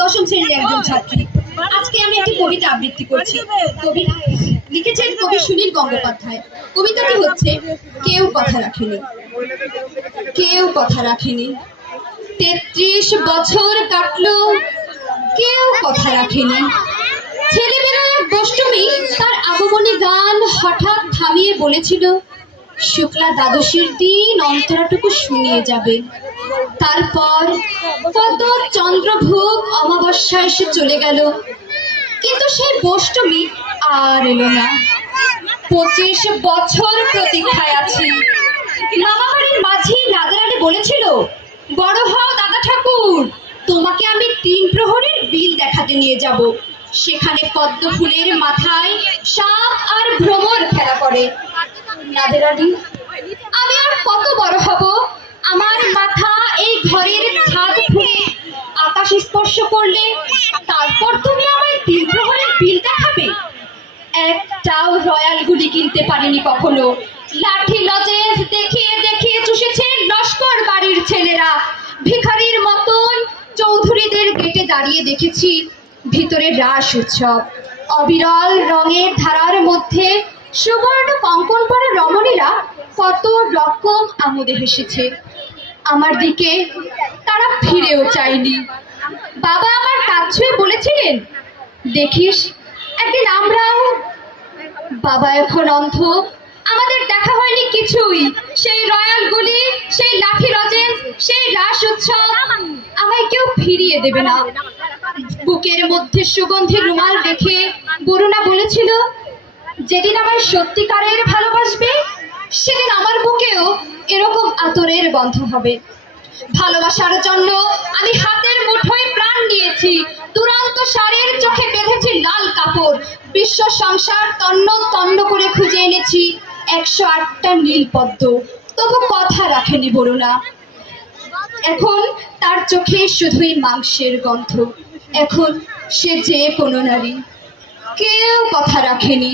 দশম শ্রেণীর একজন ছাত্রী। আজকে আমি একটি কবিতা আবৃত্তি করছি। কবি লিখেছেন কবি সুনীল গঙ্গোপাধ্যায়। কবিতাটি হচ্ছে কেউ কথা রাখেনি। কেউ কথা রাখেনি, ৩৩ বছর কাটলো, কেউ কথা রাখেনি। ছেলেবেলায় এক গোষ্ঠী তার আগমনী গান হঠাৎ থামিয়ে বলেছিল, শুক্লা দ্বাদশীর দিন অন্তরাটুকু শুনিয়ে যাবে। তারপর কত চন্দ্রভোগ অমাবস্যা এসে চলে গেল, কিন্তু সেই গোষ্ঠী আর এলো না। ২৫ বছর প্রতীক্ষায় আছি। মামাবাড়ির মাঝি নাদারানি বলেছিল, বড় হও দাদা ঠাকুর, তোমাকে আমি ৩ প্রহরের বিল দেখাতে নিয়ে যাব। সেখানে পদ্ম ফুলের মাথায় সাপ আর ভ্রমর খেলা করে। নাদারানি, আমি আর কত বড় হব? আমার মাথা এই ঘরের ছাদ ফুঁড়ে আকাশ স্পর্শ করলে তারপর তুমি আমায় ৩ প্রহরের বিল দেখাবে? একটাও রয়্যাল গুলি কিনতে পারিনি কখনো। লাঠি লজেন্স দেখিয়ে দেখিয়ে চুষেছে লস্কর বাড়ির ছেলেরা। ভিখারির মতন চৌধুরীদের গেটে দাঁড়িয়ে দেখেছি ভিতরে রাস উৎসব। অবিরল রঙের ধারার মধ্যে সুবর্ণ কঙ্কন পরা রমণীরা কত রকম আমোদে হেসেছে। আমার দিকে তারা ফিরেও চায়নি। বাবা আমার কাজ ছুঁয়ে বলেছিলেন, দেখিস একদিন আমরাও। বাবা এখন অন্ধ, আমাদের দেখা হয়নি কিছুই। সেই রয়্যাল গুলি, সেই লাঠি লজেন্স, সেই রাস উৎসব আমায় কেউ ফিরিয়ে দেবে না। বুকের মধ্যে সুগন্ধি রুমাল রেখে বরুণা বলেছিল, যেদিন আমায় সত্যিকারের ভালোবাসবে সেদিন আমার বুকেও এরকম আতরের গন্ধ হবে। ভালোবাসার জন্য আমি হাতের মুঠোয় প্রাণ দিয়েছি। দুরন্ত সারের চোখে বেঁধেছি লাল কাপড়। বিশ্ব সংসার তন্ন তন্ন করে খুঁজে এনেছি ১০৮টা নীল পদ্ম, তবু কথা রাখেনি বরুণা। এখন তার চোখে শুধুই মাংসের গন্ধ। এখন সে যে কোনো নারী। কেউ কথা রাখেনি।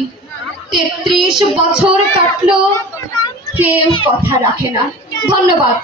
৩৩ বছর কাটলো, কেউ কথা রাখে না। ধন্যবাদ।